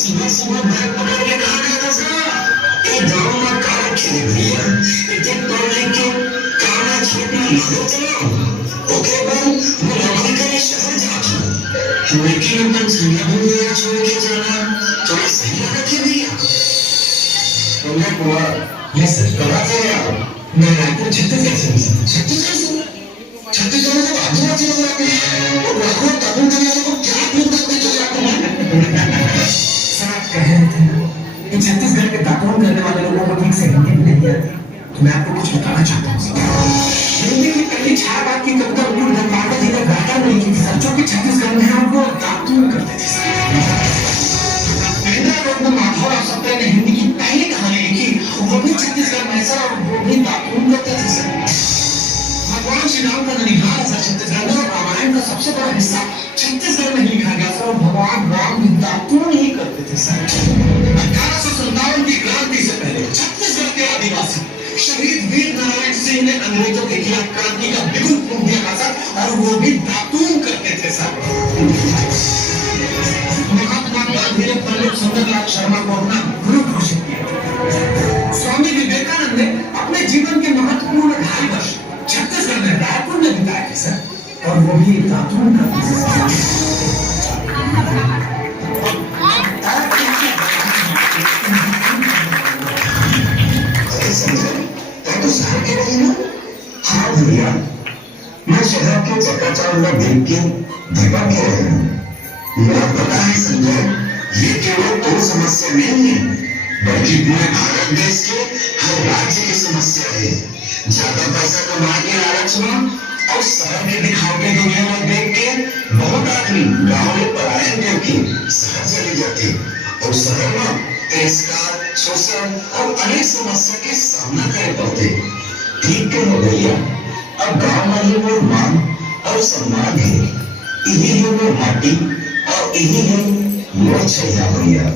सुबह सुबह बैग पकड़ के कहाँ गया था साहब? ये गाँव में कार खेले भैया, इतने पढ़ने के काना खेत में लगे चलो। ओके बन, वो नौकरी के लिए शहर जाता। लेकिन तुम संज्ञा भी नहीं छोड़ के जाना, थोड़ा सही लगा क्या भैया? तुमने बुआ, ये सच कहा था यार? मैं रायपुर छत्तीसगढ़ से छत्तीसगढ़ से आदिवासी लोग आते हैं, वो लाखों तमिल को क्या क्यों करते चले आते हैं? कह रहे थे कि छत्तीसगढ़ के दातून करने वाले लोगों को ठीक से हिंदी नहीं आती, तो मैं आपको कुछ बताना चाहता हूँ। हिंदी की पहली 4 बात की कविता उर्दू धनबाद जी ने गाता नहीं की थी, जो कि छत्तीसगढ़ में हम वो दातून करते थे। माधव सप्ताह ने हिंदी की पहली कहानी लिखी, वो भी छत्तीसगढ़ में सर, और वो भी दातून करते थे सर। भगवान श्री राम का ननिहाल सर छत्तीसगढ़ में, और रामायण का सबसे बड़ा हिस्सा छत्तीसगढ़ में ही लिखा गया सर, और भगवान राम भी दातून ही करते थे सर। 1857 की क्रांति से पहले छत्तीसगढ़ के आदिवासी शहीद वीर नारायण सिंह ने अंग्रेजों के खिलाफ क्रांति का बिगुल फूंक दिया था सर, और वो भी दातून करते थे सर। महात्मा गांधी ने पंडित सुंदरलाल शर्मा को अपना गुरु घोषित किया। स्वामी विवेकानंद ने अपने जीवन के महत्वपूर्ण 2.5 वर्ष छत्तीसगढ़ में रायपुर में बिताए थे सर, और वो भी दातून करते थे सर। तो शहर के रहे ना? हाँ भैया, मैं शहर के चक्काचौंध में देख के दीपक के रहे हूँ। मुझे पता है संजय, ये केवल तो समस्या नहीं है, बल्कि पूरे भारत देश के हर राज्य की समस्या है। ज्यादा पैसा कमा के लालच में और शहर में दिखावटी दुनिया में देख के बहुत आदमी गाँव में पलायन करके शहर चले जाते, और शहर में तिरस्कार, शोषण और अनेक समस्या के सामना करने पड़ते। ठीक क्यों हो भैया? अब गांव में ही वो मान और सम्मान है, यही है वो माटी, और यही है वो छैया भैया।